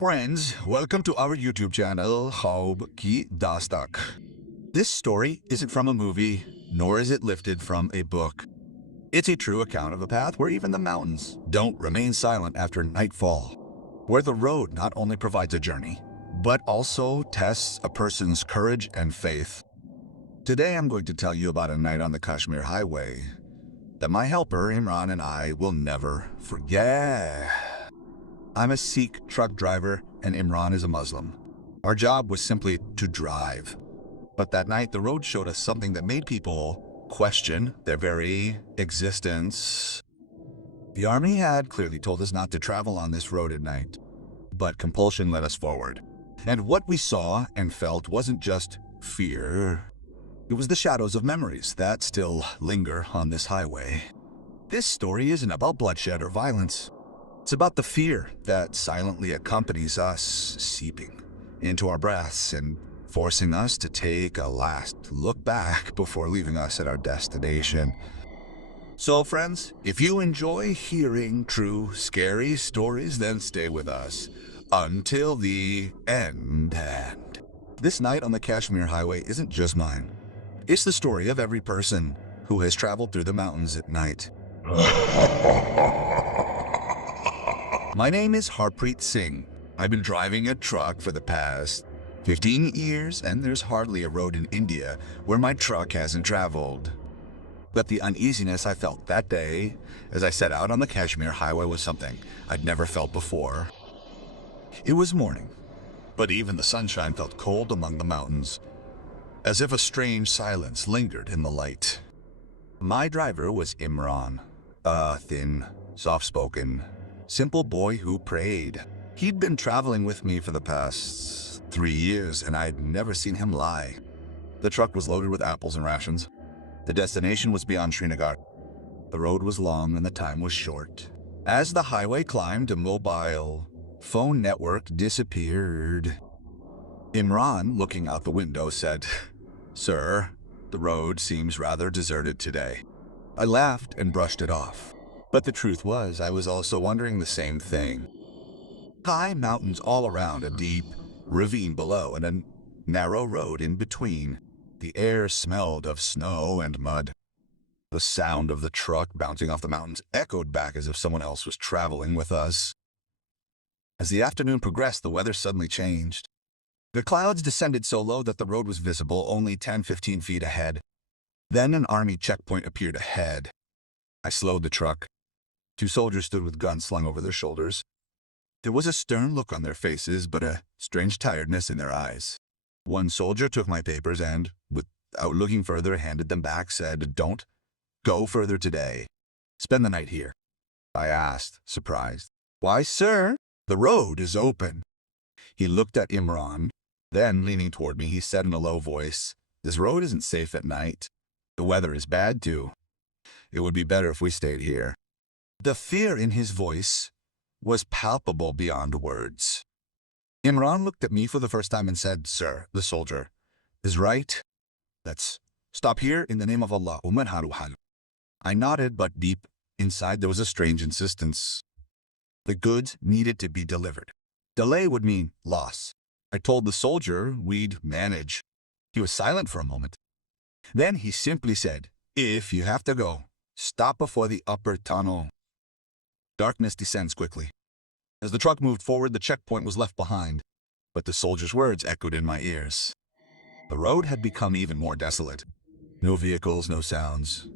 Friends, welcome to our YouTube channel, Haub Ki Dastak. This story isn't from a movie, nor is it lifted from a book. It's a true account of a path where even the mountains don't remain silent after nightfall, where the road not only provides a journey, but also tests a person's courage and faith. Today I'm going to tell you about a night on the Kashmir Highway that my helper Imran and I will never forget. I'm a Sikh truck driver and Imran is a Muslim. Our job was simply to drive. But that night the road showed us something that made people question their very existence. The army had clearly told us not to travel on this road at night, but compulsion led us forward. And what we saw and felt wasn't just fear. It was the shadows of memories that still linger on this highway. This story isn't about bloodshed or violence. It's about the fear that silently accompanies us, seeping into our breaths and forcing us to take a last look back before leaving us at our destination. So friends, if you enjoy hearing true, scary stories, then stay with us until the end. And this night on the Kashmir Highway isn't just mine. It's the story of every person who has traveled through the mountains at night. My name is Harpreet Singh. I've been driving a truck for the past 15 years, and there's hardly a road in India where my truck hasn't traveled. But the uneasiness I felt that day as I set out on the Kashmir Highway was something I'd never felt before. It was morning, but even the sunshine felt cold among the mountains, as if a strange silence lingered in the light. My driver was Imran, a thin, soft-spoken, simple boy who prayed. He'd been traveling with me for the past 3 years, and I'd never seen him lie. The truck was loaded with apples and rations. The destination was beyond Srinagar. The road was long and the time was short. As the highway climbed, a mobile phone network disappeared. Imran, looking out the window, said, "Sir, the road seems rather deserted today." I laughed and brushed it off. But the truth was, I was also wondering the same thing. High mountains all around, a deep ravine below, and a narrow road in between. The air smelled of snow and mud. The sound of the truck bouncing off the mountains echoed back as if someone else was traveling with us. As the afternoon progressed, the weather suddenly changed. The clouds descended so low that the road was visible only 10-15 feet ahead. Then an army checkpoint appeared ahead. I slowed the truck. 2 soldiers stood with guns slung over their shoulders. There was a stern look on their faces, but a strange tiredness in their eyes. One soldier took my papers and, without looking further, handed them back, said, "Don't go further today. Spend the night here." I asked, surprised, "Why, sir? The road is open." He looked at Imran. Then, leaning toward me, he said in a low voice, "This road isn't safe at night. The weather is bad, too. It would be better if we stayed here." The fear in his voice was palpable beyond words. Imran looked at me for the first time and said, "Sir, the soldier is right. Let's stop here in the name of Allah. I nodded, but deep inside there was a strange insistence. The goods needed to be delivered. Delay would mean loss. I told the soldier we'd manage. He was silent for a moment. Then he simply said, "If you have to go, stop before the upper tunnel." Darkness descends quickly. As the truck moved forward, the checkpoint was left behind, but the soldier's words echoed in my ears. The road had become even more desolate. No vehicles, no sounds.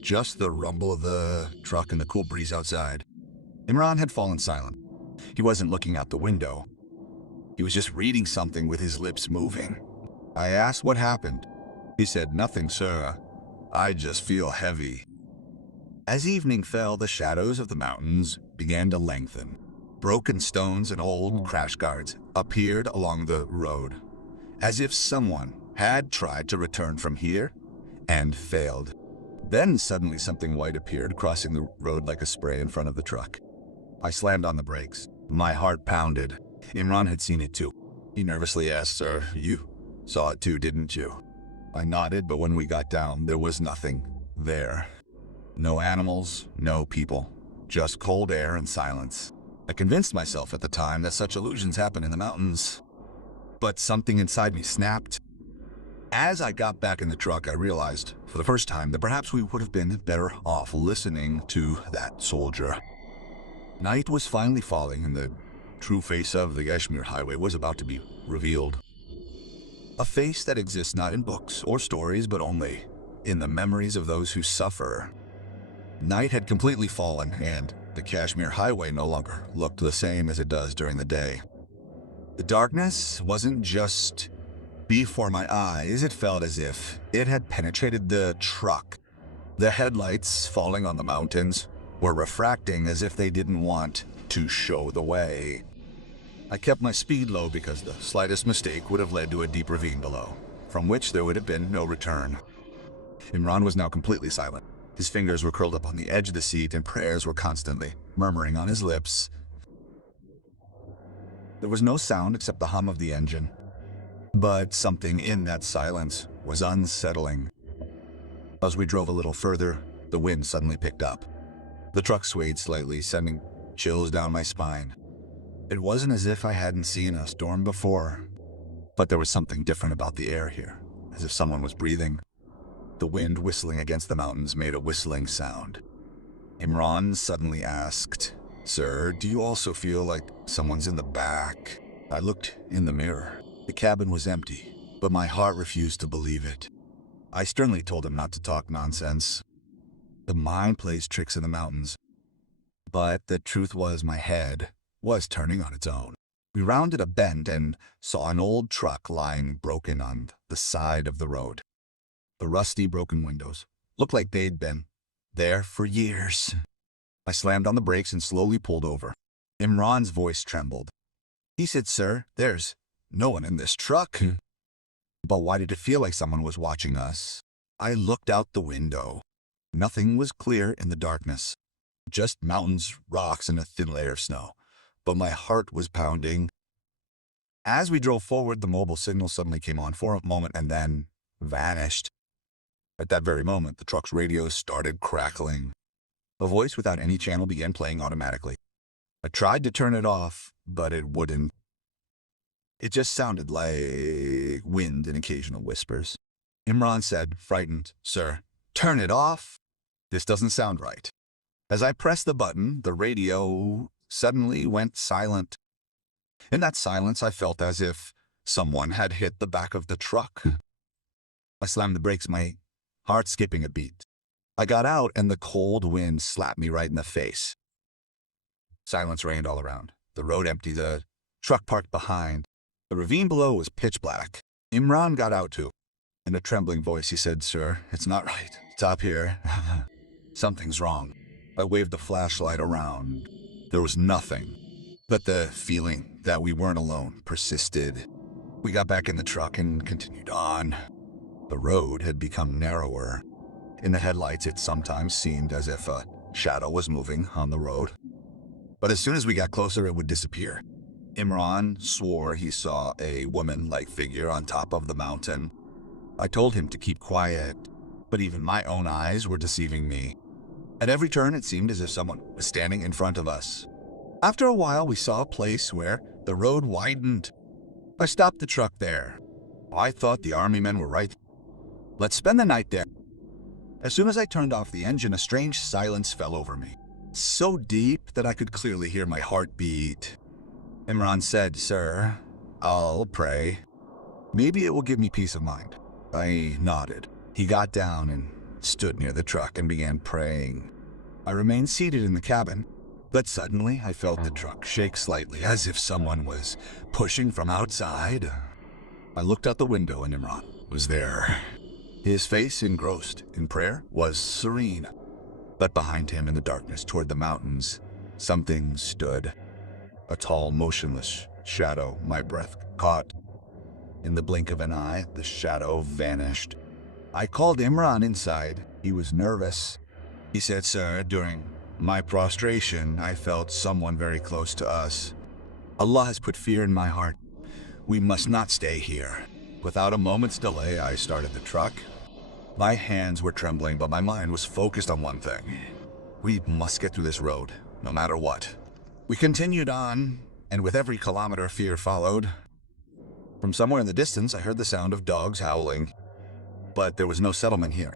Just the rumble of the truck and the cool breeze outside. Imran had fallen silent. He wasn't looking out the window. He was just reading something with his lips moving. I asked what happened. He said, "Nothing, sir. I just feel heavy." As evening fell, the shadows of the mountains began to lengthen. Broken stones and old crash guards appeared along the road, as if someone had tried to return from here and failed. Then suddenly something white appeared, crossing the road like a spray in front of the truck. I slammed on the brakes. My heart pounded. Imran had seen it too. He nervously asked, "Sir, you saw it too, didn't you?" I nodded, but when we got down, there was nothing there. No animals, no people, just cold air and silence. I convinced myself at the time that such illusions happen in the mountains. But something inside me snapped. As I got back in the truck, I realized, for the first time, that perhaps we would have been better off listening to that soldier. Night was finally falling, and the true face of the Kashmir Highway was about to be revealed. A face that exists not in books or stories, but only in the memories of those who suffer. Night had completely fallen, and the Kashmir Highway no longer looked the same as it does during the day. The darkness wasn't just before my eyes, it felt as if it had penetrated the truck. The headlights falling on the mountains were refracting as if they didn't want to show the way. I kept my speed low because the slightest mistake would have led to a deep ravine below, from which there would have been no return. Imran was now completely silent. His fingers were curled up on the edge of the seat, and prayers were constantly murmuring on his lips. There was no sound except the hum of the engine. But something in that silence was unsettling. As we drove a little further, the wind suddenly picked up. The truck swayed slightly, sending chills down my spine. It wasn't as if I hadn't seen a storm before, but there was something different about the air here, as if someone was breathing. The wind whistling against the mountains made a whistling sound. Imran suddenly asked, "Sir, do you also feel like someone's in the back?" I looked in the mirror. The cabin was empty, but my heart refused to believe it. I sternly told him not to talk nonsense. The mind plays tricks in the mountains. But the truth was my head was turning on its own. We rounded a bend and saw an old truck lying broken on the side of the road. The rusty, broken windows looked like they'd been there for years. I slammed on the brakes and slowly pulled over. Imran's voice trembled. He said, "Sir, there's no one in this truck." But why did it feel like someone was watching us? I looked out the window. Nothing was clear in the darkness. Just mountains, rocks, and a thin layer of snow. But my heart was pounding. As we drove forward, the mobile signal suddenly came on for a moment and then vanished. At that very moment, the truck's radio started crackling. A voice without any channel began playing automatically. I tried to turn it off, but it wouldn't. It just sounded like wind and occasional whispers. Imran said, frightened, "Sir, turn it off. This doesn't sound right." As I pressed the button, the radio suddenly went silent. In that silence, I felt as if someone had hit the back of the truck. I slammed the brakes, my heart skipping a beat. I got out, and the cold wind slapped me right in the face. Silence reigned all around. The road empty, the truck parked behind. The ravine below was pitch black. Imran got out too. In a trembling voice, he said, "Sir, it's not right. Stop here. Something's wrong." I waved the flashlight around. There was nothing. But the feeling that we weren't alone persisted. We got back in the truck and continued on. The road had become narrower. In the headlights, it sometimes seemed as if a shadow was moving on the road. But as soon as we got closer, it would disappear. Imran swore he saw a woman-like figure on top of the mountain. I told him to keep quiet, but even my own eyes were deceiving me. At every turn, it seemed as if someone was standing in front of us. After a while, we saw a place where the road widened. I stopped the truck there. I thought the army men were right. Let's spend the night there. As soon as I turned off the engine, a strange silence fell over me. So deep that I could clearly hear my heart beat. Imran said, "Sir, I'll pray. Maybe it will give me peace of mind." I nodded. He got down and stood near the truck and began praying. I remained seated in the cabin, but suddenly I felt the truck shake slightly, as if someone was pushing from outside. I looked out the window and Imran was there. His face, engrossed in prayer, was serene. But behind him in the darkness toward the mountains, something stood. A tall, motionless shadow my breath caught. In the blink of an eye, the shadow vanished. I called Imran inside. He was nervous. He said, "Sir, during my prostration, I felt someone very close to us. Allah has put fear in my heart. We must not stay here." Without a moment's delay, I started the truck. My hands were trembling, but my mind was focused on one thing. We must get through this road, no matter what. We continued on, and with every kilometer fear followed. From somewhere in the distance, I heard the sound of dogs howling, but there was no settlement here.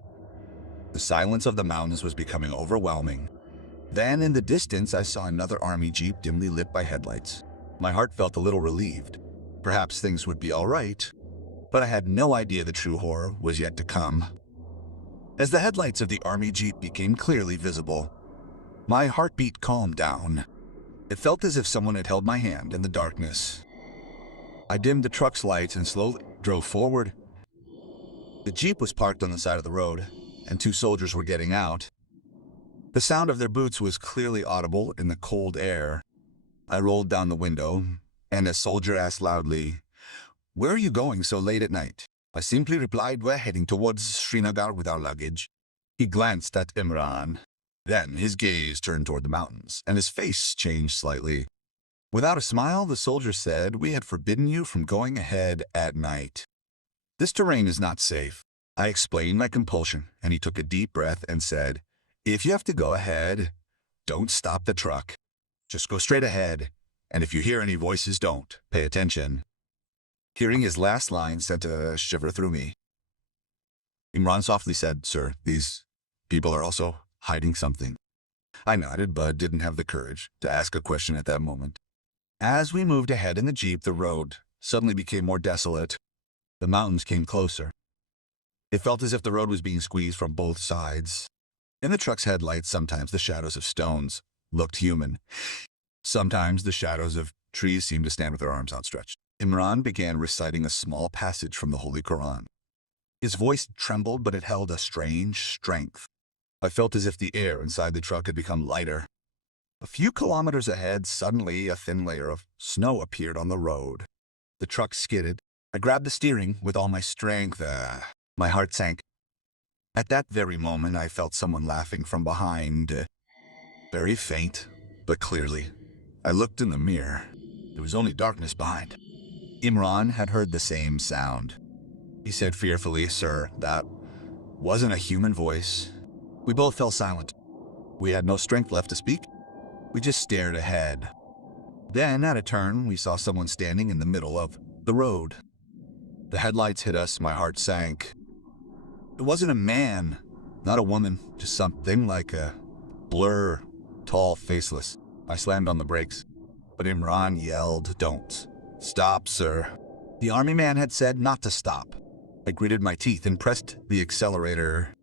The silence of the mountains was becoming overwhelming. Then, in the distance, I saw another army jeep dimly lit by headlights. My heart felt a little relieved. Perhaps things would be all right, but I had no idea the true horror was yet to come. As the headlights of the army jeep became clearly visible, my heartbeat calmed down. It felt as if someone had held my hand in the darkness. I dimmed the truck's lights and slowly drove forward. The jeep was parked on the side of the road, and two soldiers were getting out. The sound of their boots was clearly audible in the cold air. I rolled down the window, and a soldier asked loudly, "Where are you going so late at night?" I simply replied, "We're heading towards Srinagar with our luggage." He glanced at Imran. Then his gaze turned toward the mountains, and his face changed slightly. Without a smile, the soldier said, "We had forbidden you from going ahead at night. This terrain is not safe." I explained my compulsion, and he took a deep breath and said, "If you have to go ahead, don't stop the truck. Just go straight ahead, and if you hear any voices, don't pay attention." Hearing his last line sent a shiver through me. Imran softly said, "Sir, these people are also hiding something." I nodded, but didn't have the courage to ask a question at that moment. As we moved ahead in the jeep, the road suddenly became more desolate. The mountains came closer. It felt as if the road was being squeezed from both sides. In the truck's headlights, sometimes the shadows of stones looked human. Sometimes the shadows of trees seemed to stand with their arms outstretched. Imran began reciting a small passage from the Holy Quran. His voice trembled, but it held a strange strength. I felt as if the air inside the truck had become lighter. A few kilometers ahead, suddenly a thin layer of snow appeared on the road. The truck skidded. I grabbed the steering with all my strength. My heart sank. At that very moment, I felt someone laughing from behind. Very faint, but clearly. I looked in the mirror. There was only darkness behind. Imran had heard the same sound. He said fearfully, "Sir, that wasn't a human voice." We both fell silent. We had no strength left to speak. We just stared ahead. Then, at a turn, we saw someone standing in the middle of the road. The headlights hit us, my heart sank. It wasn't a man, not a woman, just something like a blur, tall, faceless. I slammed on the brakes, but Imran yelled, "Don't stop, sir." The army man had said not to stop. I gritted my teeth and pressed the accelerator.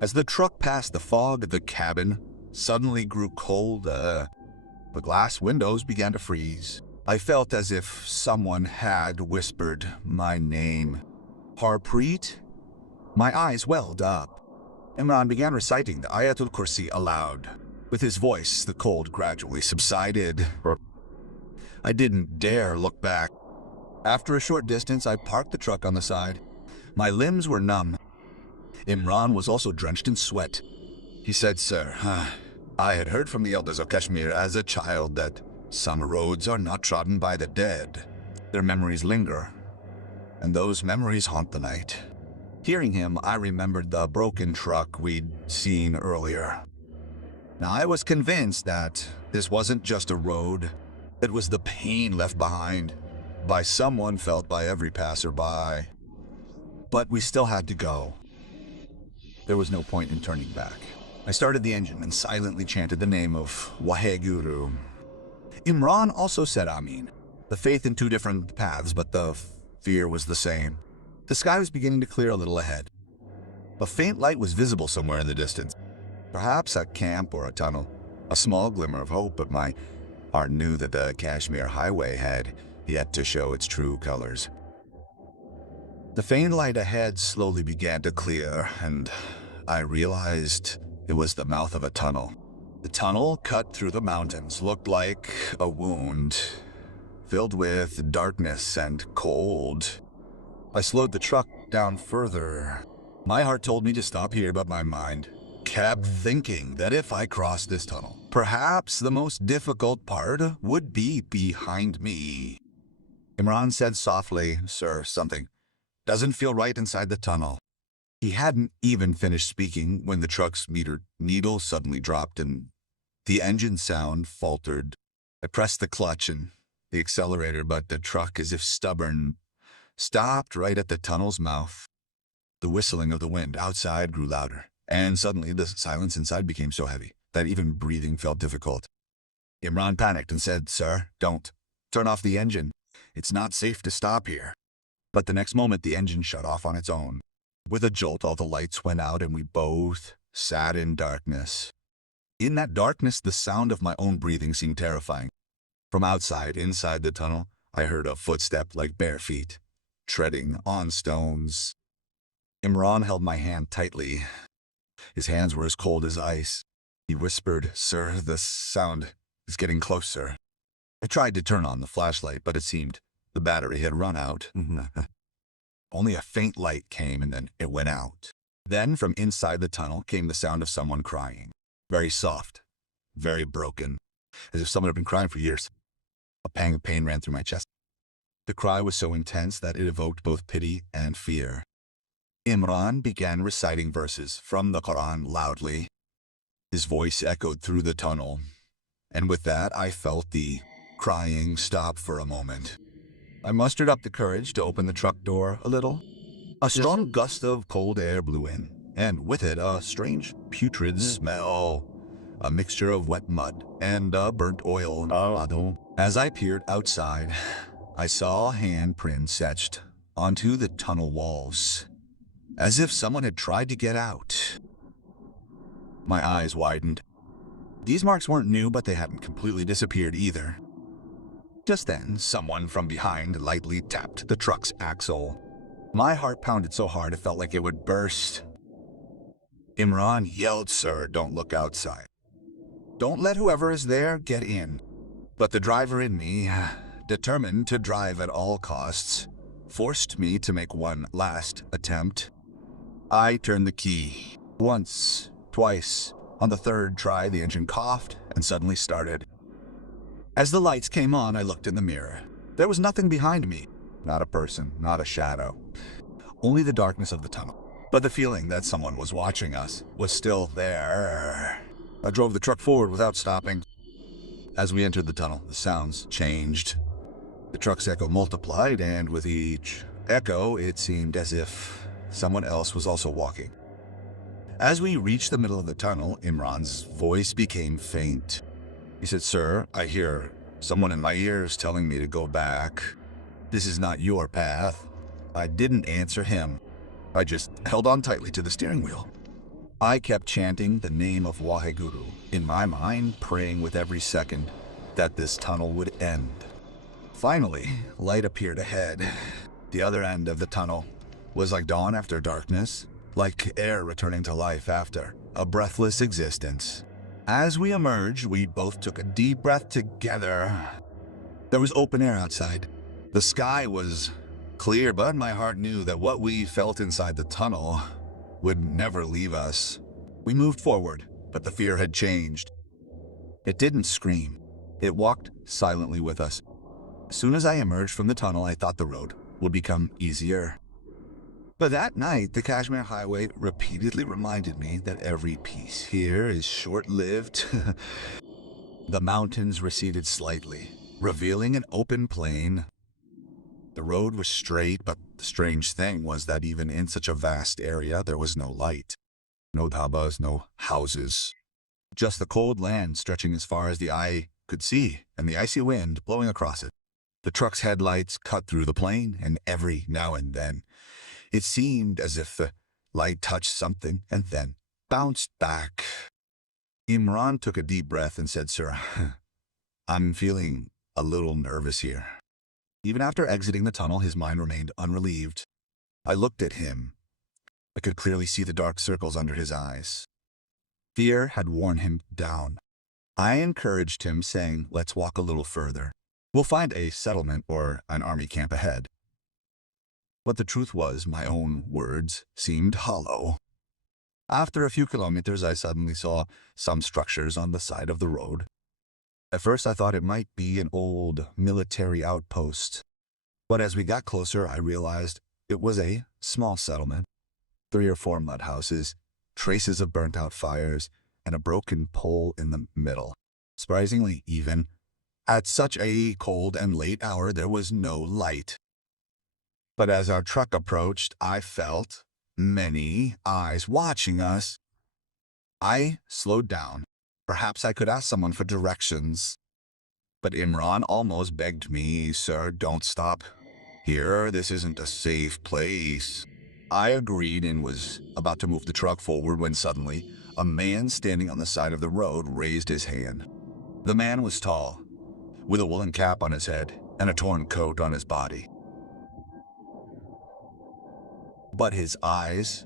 As the truck passed the fog of the cabin, suddenly grew cold. The glass windows began to freeze. I felt as if someone had whispered my name. "Harpreet?" My eyes welled up. Imran began reciting the Ayatul Kursi aloud. With his voice, the cold gradually subsided. I didn't dare look back. After a short distance, I parked the truck on the side. My limbs were numb. Imran was also drenched in sweat. He said, "Sir, I had heard from the elders of Kashmir as a child that some roads are not trodden by the dead. Their memories linger, and those memories haunt the night." Hearing him, I remembered the broken truck we'd seen earlier. Now, I was convinced that this wasn't just a road. It was the pain left behind by someone felt by every passerby. But we still had to go. There was no point in turning back. I started the engine and silently chanted the name of Waheguru. Imran also said Amin. The faith in two different paths, but the fear was the same. The sky was beginning to clear a little ahead. A faint light was visible somewhere in the distance. Perhaps a camp or a tunnel. A small glimmer of hope, but my heart knew that the Kashmir highway had yet to show its true colors. The faint light ahead slowly began to clear, and I realized it was the mouth of a tunnel. The tunnel, cut through the mountains, looked like a wound, filled with darkness and cold. I slowed the truck down further. My heart told me to stop here, but my mind kept thinking that if I crossed this tunnel, perhaps the most difficult part would be behind me. Imran said softly, "Sir, something doesn't feel right inside the tunnel." He hadn't even finished speaking when the truck's meter needle suddenly dropped and the engine sound faltered. I pressed the clutch and the accelerator, but the truck, as if stubborn, stopped right at the tunnel's mouth. The whistling of the wind outside grew louder, and suddenly the silence inside became so heavy that even breathing felt difficult. Imran panicked and said, "Sir, don't. Turn off the engine. It's not safe to stop here." But the next moment the engine shut off on its own. With a jolt, all the lights went out and we both sat in darkness. In that darkness, the sound of my own breathing seemed terrifying. From outside, inside the tunnel, I heard a footstep like bare feet, treading on stones. Imran held my hand tightly. His hands were as cold as ice. He whispered, "Sir, the sound is getting closer." I tried to turn on the flashlight, but it seemed the battery had run out. Only a faint light came and then it went out. Then from inside the tunnel came the sound of someone crying. Very soft, very broken, as if someone had been crying for years. A pang of pain ran through my chest. The cry was so intense that it evoked both pity and fear. Imran began reciting verses from the Quran loudly. His voice echoed through the tunnel, and with that I felt the crying stop for a moment. I mustered up the courage to open the truck door a little. A strong gust of cold air blew in, and with it a strange putrid smell, a mixture of wet mud and burnt oil. As I peered outside, I saw handprints etched onto the tunnel walls, as if someone had tried to get out. My eyes widened. These marks weren't new, but they hadn't completely disappeared either. Just then, someone from behind lightly tapped the truck's axle. My heart pounded so hard it felt like it would burst. Imran yelled, "Sir, don't look outside. Don't let whoever is there get in." But the driver in me, determined to drive at all costs, forced me to make one last attempt. I turned the key. Once, twice. On the third try, the engine coughed and suddenly started. As the lights came on, I looked in the mirror. There was nothing behind me. Not a person, not a shadow. Only the darkness of the tunnel. But the feeling that someone was watching us was still there. I drove the truck forward without stopping. As we entered the tunnel, the sounds changed. The truck's echo multiplied, and with each echo, it seemed as if someone else was also walking. As we reached the middle of the tunnel, Imran's voice became faint. He said, "Sir, I hear someone in my ears telling me to go back. This is not your path." I didn't answer him. I just held on tightly to the steering wheel. I kept chanting the name of Waheguru in my mind, praying with every second that this tunnel would end. Finally, light appeared ahead. The other end of the tunnel was like dawn after darkness, like air returning to life after a breathless existence. As we emerged, we both took a deep breath together. There was open air outside. The sky was clear, but my heart knew that what we felt inside the tunnel would never leave us. We moved forward, but the fear had changed. It didn't scream. It walked silently with us. As soon as I emerged from the tunnel, I thought the road would become easier. But that night, the Kashmir Highway repeatedly reminded me that every peace here is short-lived. The mountains receded slightly, revealing an open plain. The road was straight, but the strange thing was that even in such a vast area, there was no light. No dhabas, no houses. Just the cold land stretching as far as the eye could see, and the icy wind blowing across it. The truck's headlights cut through the plain, and every now and then, it seemed as if the light touched something and then bounced back. Imran took a deep breath and said, "Sir, I'm feeling a little nervous here." Even after exiting the tunnel, his mind remained unrelieved. I looked at him. I could clearly see the dark circles under his eyes. Fear had worn him down. I encouraged him, saying, "Let's walk a little further. We'll find a settlement or an army camp ahead." But the truth was, my own words seemed hollow. After a few kilometers, I suddenly saw some structures on the side of the road. At first, I thought it might be an old military outpost. But as we got closer, I realized it was a small settlement. 3 or 4 mud houses, traces of burnt-out fires, and a broken pole in the middle. Surprisingly, even At such a cold and late hour, there was no light. But as our truck approached, I felt many eyes watching us. I slowed down. Perhaps I could ask someone for directions. But Imran almost begged me, "Sir, don't stop here. This isn't a safe place." I agreed and was about to move the truck forward when suddenly a man standing on the side of the road raised his hand. The man was tall, with a woolen cap on his head and a torn coat on his body. But his eyes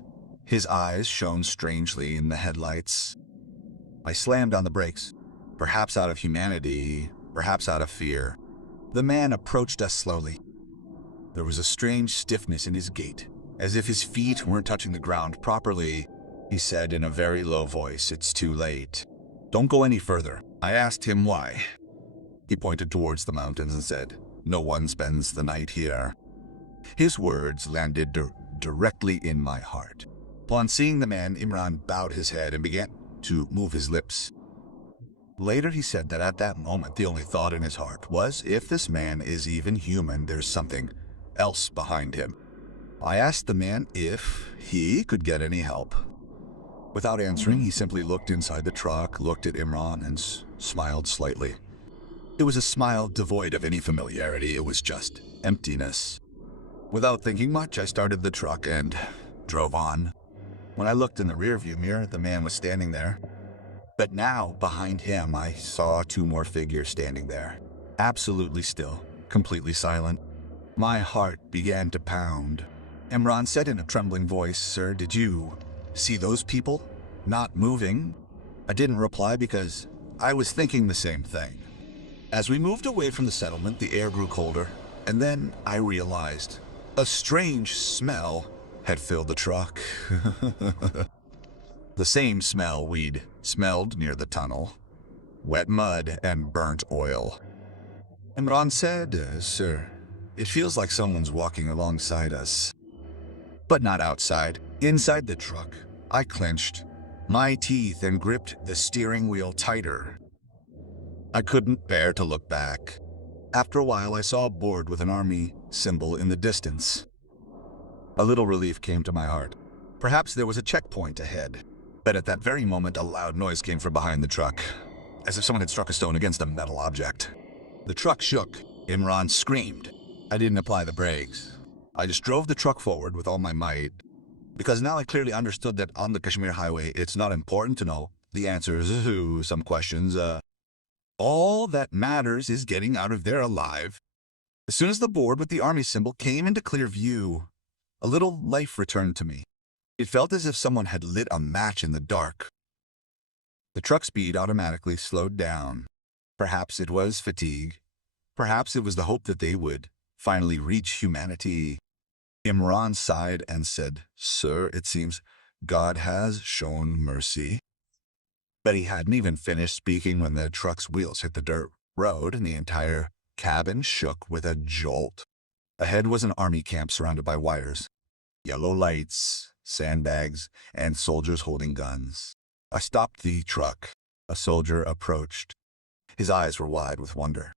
shone strangely in the headlights. I slammed on the brakes, perhaps out of humanity, perhaps out of fear. The man approached us slowly. There was a strange stiffness in his gait, as if his feet weren't touching the ground properly. He said in a very low voice, "It's too late. Don't go any further." I asked him why. He pointed towards the mountains and said, "No one spends the night here." His words landed directly in my heart. Upon seeing the man, Imran bowed his head and began to move his lips. Later he said that at that moment the only thought in his heart was, if this man is even human, there's something else behind him. I asked the man if he could get any help. Without answering, he simply looked inside the truck, looked at Imran, and smiled slightly. It was a smile devoid of any familiarity. It was just emptiness. Without thinking much, I started the truck and drove on. When I looked in the rearview mirror, the man was standing there. But now, behind him, I saw two more figures standing there, absolutely still, completely silent. My heart began to pound. Imran said in a trembling voice, "Sir, did you see those people not moving?" I didn't reply because I was thinking the same thing. As we moved away from the settlement, the air grew colder, and then I realized a strange smell had filled the truck. The same smell we'd smelled near the tunnel. Wet mud and burnt oil. Imran said, "Sir, it feels like someone's walking alongside us." But not outside. Inside the truck, I clenched my teeth and gripped the steering wheel tighter. I couldn't bear to look back. After a while, I saw a board with an army symbol in the distance. A little relief came to my heart. Perhaps there was a checkpoint ahead. But at that very moment, a loud noise came from behind the truck, as if someone had struck a stone against a metal object. The truck shook. Imran screamed. I didn't apply the brakes. I just drove the truck forward with all my might, because now I clearly understood that on the Kashmir highway, it's not important to know the answers to some questions. All that matters is getting out of there alive. As soon as the board with the army symbol came into clear view, a little life returned to me. It felt as if someone had lit a match in the dark. The truck speed automatically slowed down. Perhaps it was fatigue. Perhaps it was the hope that they would finally reach humanity. Imran sighed and said, "Sir, it seems God has shown mercy." But he hadn't even finished speaking when the truck's wheels hit the dirt road and the entire cabin shook with a jolt. Ahead was an army camp surrounded by wires, yellow lights, sandbags, and soldiers holding guns. I stopped the truck. A soldier approached. His eyes were wide with wonder,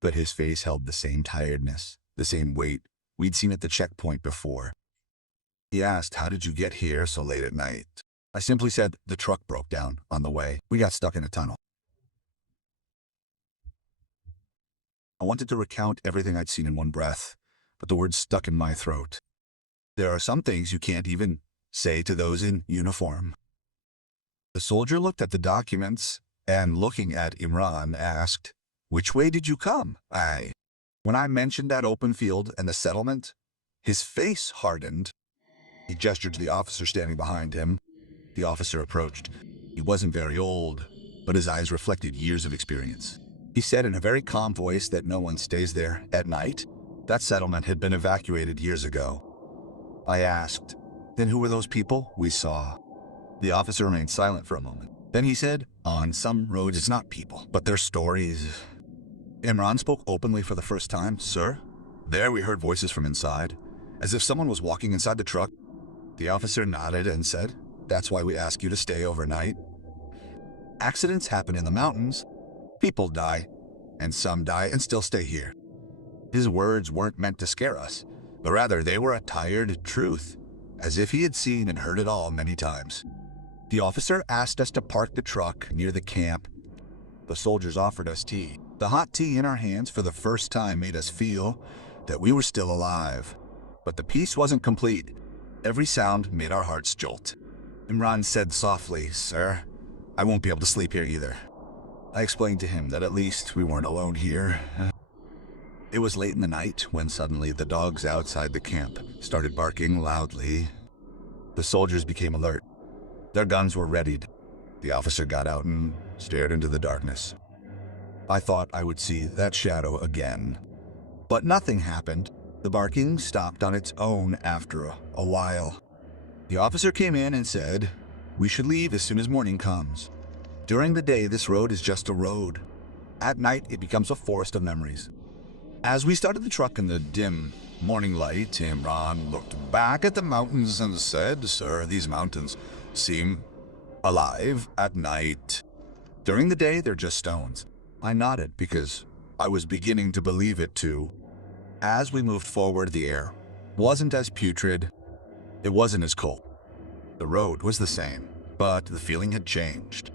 but his face held the same tiredness, the same weight we'd seen at the checkpoint before. He asked, "How did you get here so late at night?" I simply said, "The truck broke down on the way. We got stuck in a tunnel." I wanted to recount everything I'd seen in one breath, but the words stuck in my throat. There are some things you can't even say to those in uniform. The soldier looked at the documents and, looking at Imran, asked, "Which way did you come?" When I mentioned that open field and the settlement, his face hardened. He gestured to the officer standing behind him. The officer approached. He wasn't very old, but his eyes reflected years of experience. He said in a very calm voice that no one stays there at night. That settlement had been evacuated years ago. I asked, "Then who were those people we saw?" The officer remained silent for a moment. Then he said, "On some roads it's not people, but their stories." Imran spoke openly for the first time. "Sir, there we heard voices from inside, as if someone was walking inside the truck." The officer nodded and said, "That's why we ask you to stay overnight. Accidents happen in the mountains. People die. and some die and still stay here. His words weren't meant to scare us, but rather they were a tired truth, as if he had seen and heard it all many times. The officer asked us to park the truck near the camp. The soldiers offered us tea. The hot tea in our hands for the first time made us feel that we were still alive. But the peace wasn't complete. Every sound made our hearts jolt. Imran said softly, "Sir, I won't be able to sleep here either." I explained to him that at least we weren't alone here. It was late in the night when suddenly the dogs outside the camp started barking loudly. The soldiers became alert. Their guns were readied. The officer got out and stared into the darkness. I thought I would see that shadow again. But nothing happened. The barking stopped on its own after a while. The officer came in and said, "We should leave as soon as morning comes. During the day, this road is just a road. At night, it becomes a forest of memories." As we started the truck in the dim morning light, Imran looked back at the mountains and said, "Sir, these mountains seem alive at night. During the day, they're just stones." I nodded because I was beginning to believe it too. As we moved forward, the air wasn't as putrid. It wasn't as cold. The road was the same, but the feeling had changed.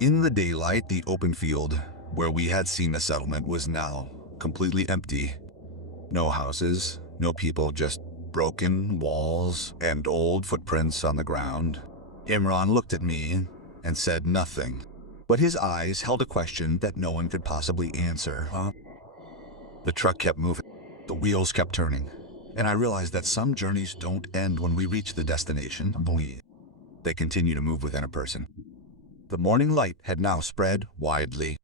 In the daylight, the open field where we had seen the settlement was now completely empty. No houses, no people, just broken walls and old footprints on the ground. Imran looked at me and said nothing, but his eyes held a question that no one could possibly answer. The truck kept moving. The wheels kept turning, and I realized that some journeys don't end when we reach the destination. They continue to move within a person. The morning light had now spread widely,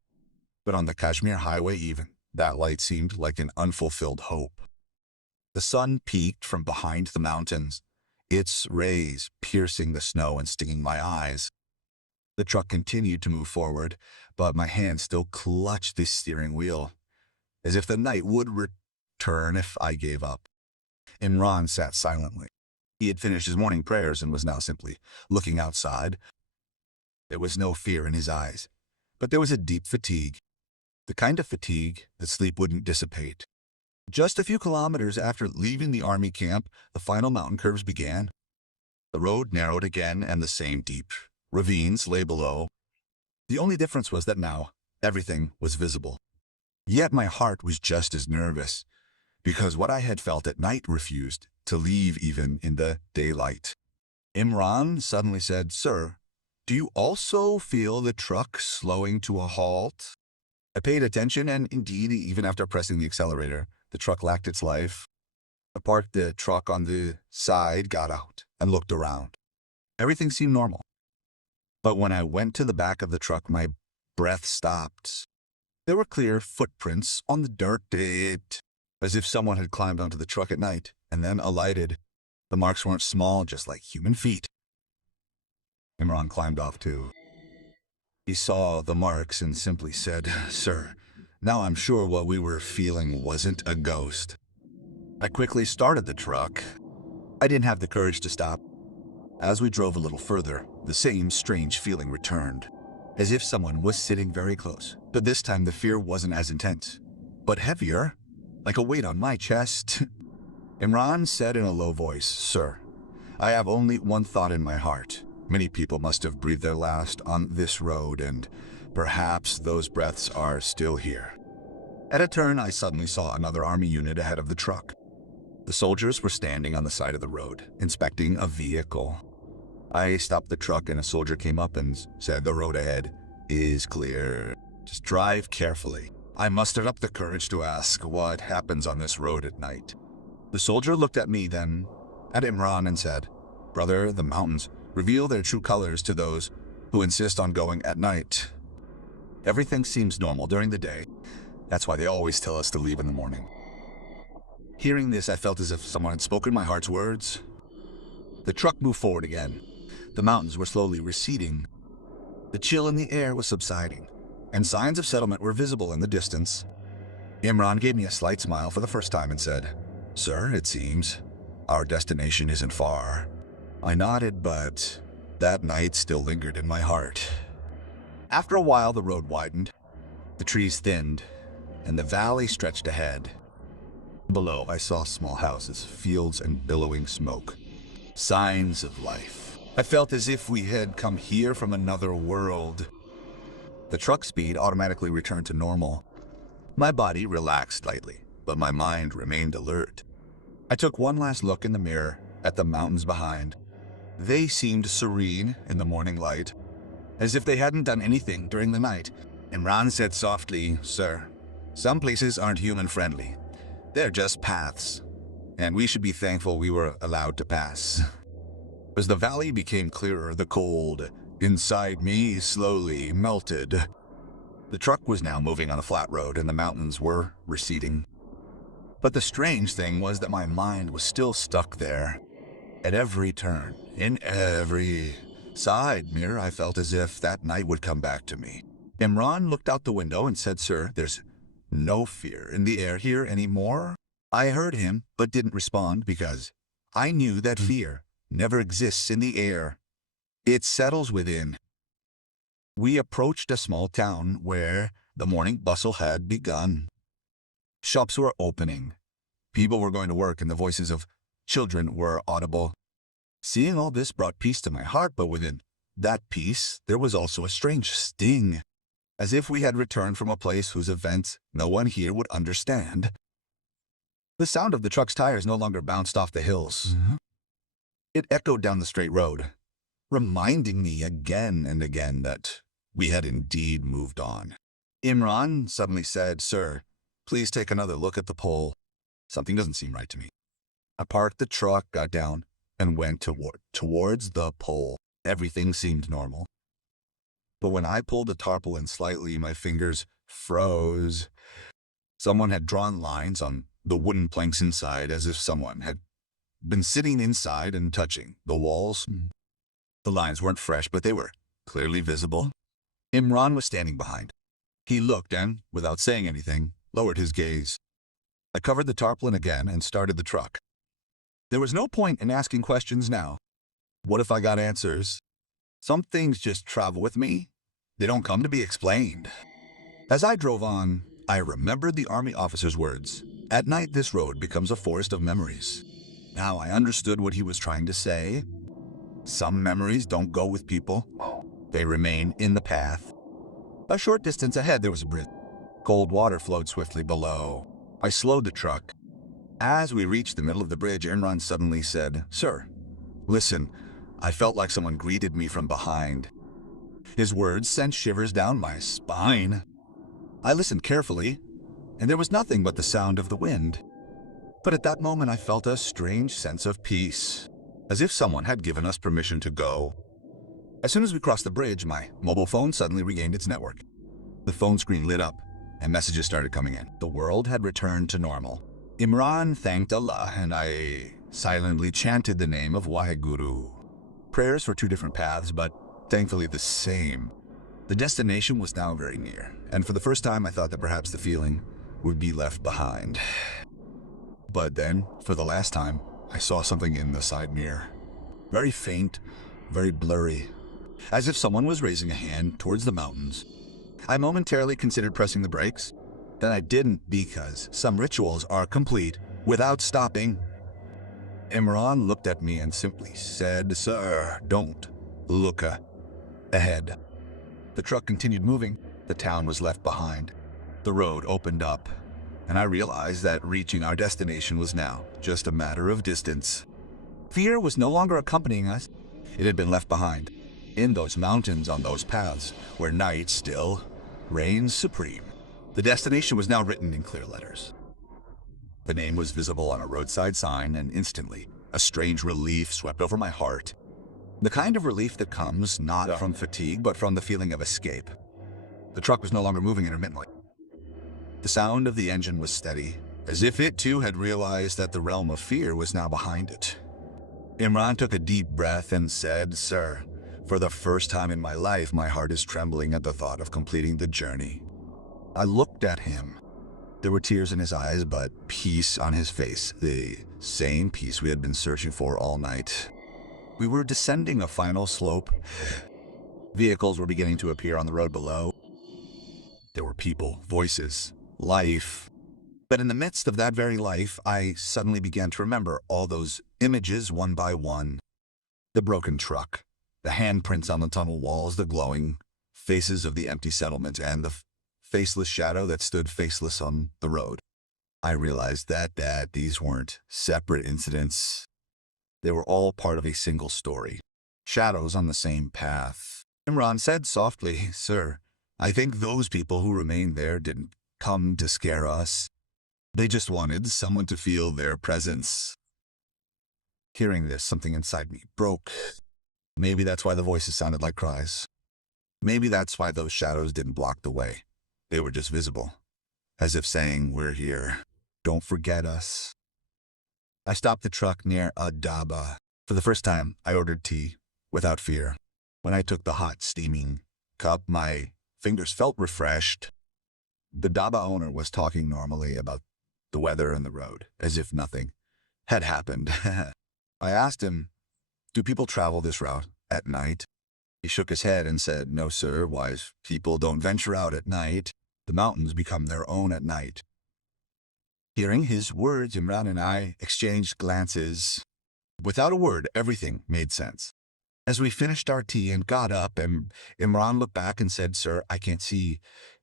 but on the Kashmir highway even, that light seemed like an unfulfilled hope. The sun peeked from behind the mountains, its rays piercing the snow and stinging my eyes. The truck continued to move forward, but my hand still clutched the steering wheel, as if the night would return if I gave up. Imran sat silently. He had finished his morning prayers and was now simply looking outside. There was no fear in his eyes, but there was a deep fatigue, the kind of fatigue that sleep wouldn't dissipate. Just a few kilometers after leaving the army camp, the final mountain curves began. The road narrowed again, and the same deep ravines lay below. The only difference was that now everything was visible. Yet my heart was just as nervous, because what I had felt at night refused to leave even in the daylight. Imran suddenly said, "Sir, do you also feel the truck slowing to a halt?" I paid attention, and indeed, even after pressing the accelerator, the truck lacked its life. I parked the truck on the side, got out, and looked around. Everything seemed normal. But when I went to the back of the truck, my breath stopped. There were clear footprints on the dirt, as if someone had climbed onto the truck at night and then alighted. The marks weren't small, just like human feet. Imran climbed off too. He saw the marks and simply said, "Sir, now I'm sure what we were feeling wasn't a ghost." I quickly started the truck. I didn't have the courage to stop. As we drove a little further, the same strange feeling returned, as if someone was sitting very close. But this time the fear wasn't as intense, but heavier, like a weight on my chest. Imran said in a low voice, "Sir, I have only one thought in my heart. Many people must have breathed their last on this road, and perhaps those breaths are still here." At a turn, I suddenly saw another army unit ahead of the truck. The soldiers were standing on the side of the road, inspecting a vehicle. I stopped the truck and a soldier came up and said, "The road ahead is clear. Just drive carefully." I mustered up the courage to ask, "What happens on this road at night?" The soldier looked at me, then at Imran, and said, "Brother, the mountains reveal their true colors to those who insist on going at night. Everything seems normal during the day. That's why they always tell us to leave in the morning." Hearing this, I felt as if someone had spoken my heart's words. The truck moved forward again. The mountains were slowly receding. The chill in the air was subsiding, and signs of settlement were visible in the distance. Imran gave me a slight smile for the first time and said, "Sir, it seems our destination isn't far." I nodded, but that night still lingered in my heart. After a while, the road widened. The trees thinned, and the valley stretched ahead. Below, I saw small houses, fields, and billowing smoke. Signs of life. I felt as if we had come here from another world. The truck speed automatically returned to normal. My body relaxed slightly, but my mind remained alert. I took one last look in the mirror at the mountains behind. They seemed serene in the morning light, as if they hadn't done anything during the night. Imran said softly, "Sir, some places aren't human-friendly. They're just paths, and we should be thankful we were allowed to pass." As the valley became clearer, the cold inside me slowly melted. The truck was now moving on a flat road, and the mountains were receding. But the strange thing was that my mind was still stuck there. At every turn, in every side mirror, I felt as if that night would come back to me. Imran looked out the window and said, "Sir, there's no fear in the air here anymore." I heard him, but didn't respond because I knew that fear never exists in the air. It settles within. We approached a small town where the morning bustle had begun. Shops were opening. People were going to work, and the voices of children were audible. Seeing all this brought peace to my heart, but within that peace, there was also a strange sting, as if we had returned from a place whose events no one here would understand. The sound of the truck's tires no longer bounced off the hills. It echoed down the straight road, reminding me again and again that we had indeed moved on. Imran suddenly said, "Sir, please take another look at the pole. Something doesn't seem right to me." I parked the truck, got down, and went towards the pole. Everything seemed normal. But when I pulled the tarpaulin slightly, my fingers froze. Someone had drawn lines on the wooden planks inside, as if someone had been sitting inside and touching the walls. The lines weren't fresh, but they were clearly visible. Imran was standing behind. He looked and, without saying anything, lowered his gaze. I covered the tarpaulin again and started the truck. There was no point in asking questions now. What if I got answers? Some things just travel with me. They don't come to be explained. As I drove on, I remembered the army officer's words. At night, this road becomes a forest of memories. Now I understood what he was trying to say. Some memories don't go with people. They remain in the path. A short distance ahead, there was a bridge. Cold water flowed swiftly below. I slowed the truck. As we reached the middle of the bridge, Imran suddenly said, "Sir, listen." I felt like someone greeted me from behind. His words sent shivers down my spine. I listened carefully, and there was nothing but the sound of the wind. But at that moment, I felt a strange sense of peace, as if someone had given us permission to go. As soon as we crossed the bridge, my mobile phone suddenly regained its network. The phone screen lit up, and messages started coming in. The world had returned to normal. Imran thanked Allah, and I silently chanted the name of Waheguru. Prayers for two different paths, but thankfully the same. The destination was now very near, and for the first time I thought that perhaps the feeling would be left behind. But then, for the last time, I saw something in the side mirror. Very faint, very blurry, as if someone was raising a hand towards the mountains. I momentarily considered pressing the brakes. Then I didn't, because some rituals are complete without stopping. Imran looked at me and simply said, "Sir, don't look ahead." The truck continued moving. The town was left behind. The road opened up, and I realized that reaching our destination was now just a matter of distance. Fear was no longer accompanying us. It had been left behind, in those mountains, on those paths, where night still reigns supreme. The destination was now written in clear letters. The name was visible on a roadside sign, and instantly, a strange relief swept over my heart. The kind of relief that comes not from fatigue, but from the feeling of escape. The truck was no longer moving intermittently. The sound of the engine was steady, as if it too had realized that the realm of fear was now behind it. Imran took a deep breath and said, "Sir, for the first time in my life, my heart is trembling at the thought of completing the journey." I looked at him. There were tears in his eyes, but peace on his face, the same peace we had been searching for all night. We were descending a final slope. Vehicles were beginning to appear on the road below. There were people, voices, life. But in the midst of that very life, I suddenly began to remember all those images one by one. The broken truck, the handprints on the tunnel walls, the glowing faces of the empty settlement, and the faceless shadow that stood faceless on the road. I realized that these weren't separate incidents. They were all part of a single story. Shadows on the same path. Imran said softly, "Sir, I think those people who remained there didn't come to scare us. They just wanted someone to feel their presence." Hearing this, something inside me broke. Maybe that's why the voices sounded like cries. Maybe that's why those shadows didn't block the way. They were just visible, as if saying, "We're here. Don't forget us." I stopped the truck near a dhaba. For the first time, I ordered tea, without fear. When I took the hot, steaming cup, my fingers felt refreshed. The dhaba owner was talking normally about the weather and the road, as if nothing had happened. I asked him, "Do people travel this route at night?" He shook his head and said, "No, sir, wise people don't venture out at night. The mountains become their own at night." Hearing his words, Imran and I exchanged glances. Without a word, everything made sense. As we finished our tea and got up, Imran looked back and said, "Sir, I can't see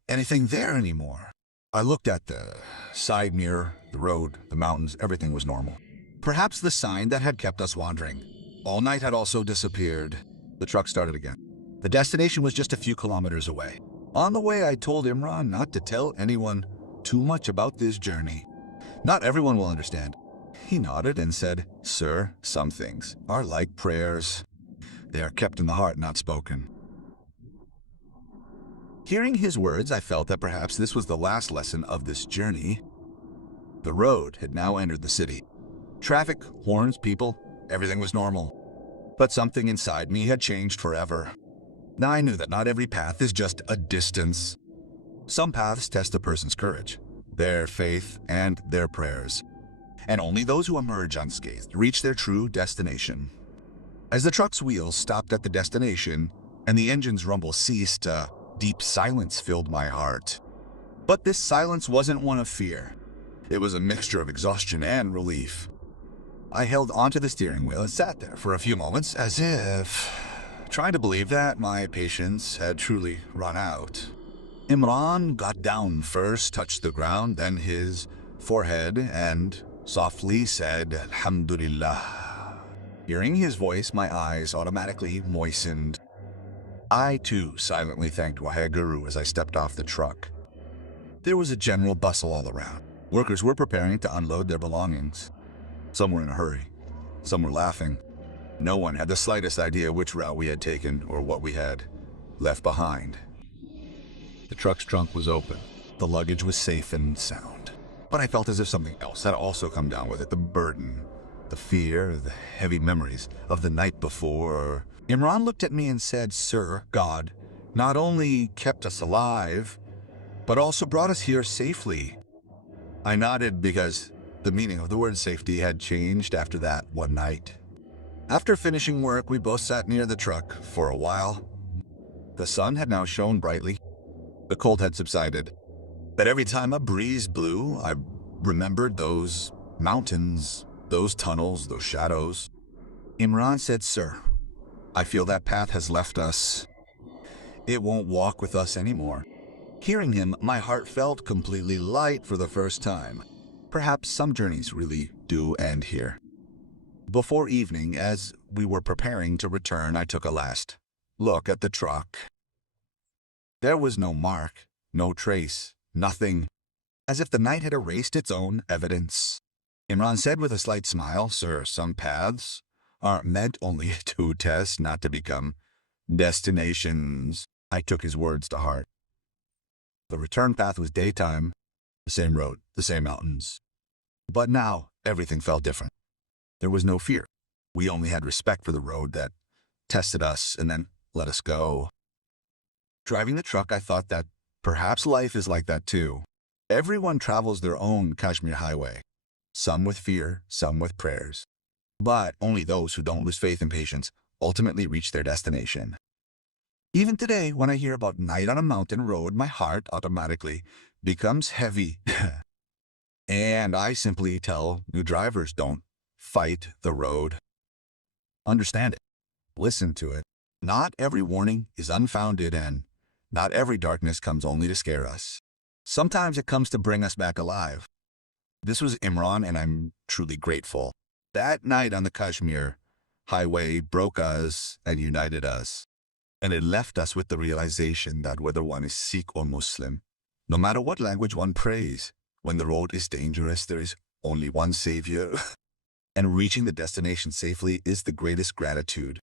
anything there anymore." I looked at the side mirror, the road, the mountains, everything was normal. Perhaps the sign that had kept us wandering all night had also disappeared. The truck started again. The destination was just a few kilometers away. On the way, I told Imran not to tell anyone too much about this journey. Not everyone will understand. He nodded and said, "Sir, some things are like prayers. They are kept in the heart, not spoken." Hearing his words, I felt that perhaps this was the last lesson of this journey. The road had now entered the city. Traffic, horns, people, everything was normal. But something inside me had changed forever. Now I knew that not every path is just a distance. Some paths test a person's courage, their faith, and their prayers. And only those who emerge unscathed reach their true destination. As the truck's wheels stopped at the destination and the engine's rumble ceased, a deep silence filled my heart. But this silence wasn't one of fear. It was a mixture of exhaustion and relief. I held onto the steering wheel and sat there for a few moments as if trying to believe that my patience had truly run out. Imran got down first, touched the ground, then his forehead, and softly said, "Alhamdulillah." Hearing his voice, my eyes automatically moistened. I, too, silently thanked Waheguru as I stepped off the truck. There was a general bustle all around. Workers were preparing to unload their belongings. Some were in a hurry. Some were laughing. No one had the slightest idea which route we had taken or what we had left behind. The truck's trunk was open. The luggage was safe and sound. But I felt as if something else had also come down with it. The burden, the fear, the heavy memories of the night before. Imran looked at me and said, "Sir, God not only kept us alive, but also brought us here safely." I nodded because the meaning of the word safety had changed after that one night. After finishing work, we both sat near the truck for a while. The sun had now shone brightly. The cold had subsided. But every time a breeze blew, I remembered those mountains, those tunnels, those shadows. Imran said, "Sir, I feel that path has left us. It won't walk with us anymore." Hearing him, my heart felt completely light for the first time. Perhaps some journeys really do end here. Before evening, as we were preparing to return, I took a last look at the truck. There was no mark, no trace, nothing, as if the night had erased its own evidence. Imran said with a slight smile, "Sir, some paths aren't meant only to test, not to become destinations." I took his words to heart. The return path was daytime, the same road, the same mountains. But now, everything felt different. There was no fear. We only had respect for the road that tested us and then let us go. Driving the truck, I thought that perhaps life is like that too. Everyone travels their own Kashmir highway, some with fear, some with prayers. But only those who don't lose faith and patience ultimately reach their destination. Even today, when I hear about night on a mountain road, my heart automatically becomes heavy. And I simply tell new drivers, don't fight the road. Understand it. Listen to it. Not every warning is unfounded, and not every darkness comes only to scare us. Sometimes it comes to bring us back alive. This was Imran, and I'm truly grateful. That night on the Kashmir highway broke us and united us. And it left us with the realization that whether one is Sikh or Muslim, no matter what language one prays, when the road is dangerous, there is only one savior. And reaching the destination safely is the greatest gratitude.